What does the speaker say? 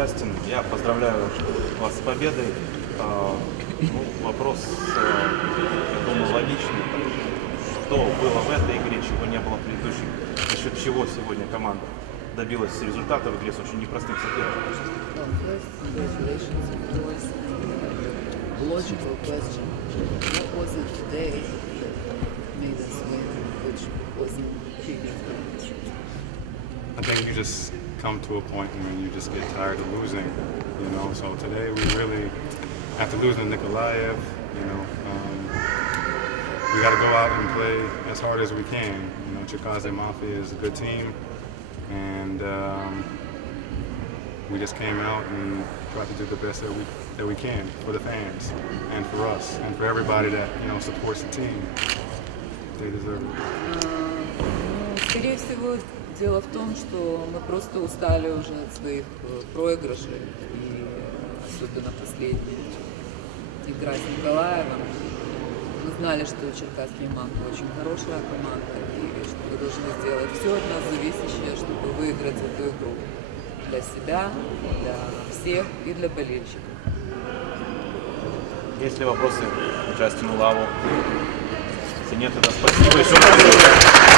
Джастин, я поздравляю вас с победой. А, ну, вопрос, э, я думаю, логичный. Что было в этой игре, чего не было в предыдущих? За счет чего сегодня команда добилась результата в игре с очень непростым соперником? I think you just come to a point when you just get tired of losing, you know. So today we really, after losing to Nikolaev, you know, um, we got to go out and play as hard as we can. You know, Chikaze Mafia is a good team, and um, we just came out and tried to do the best that we that we can for the fans and for us and for everybody that you know supports the team. They deserve it. Скорее всего, дело в том, что мы просто устали уже от своих э, проигрышей, и особенно последняя игра с Николаевым. Мы знали, что Черкасский Манка очень хорошая команда, и что мы должны сделать все от нас зависящее, чтобы выиграть эту игру для себя, для всех и для болельщиков. Есть ли вопросы к Джастину Лаву? Если нет, тогда спасибо еще.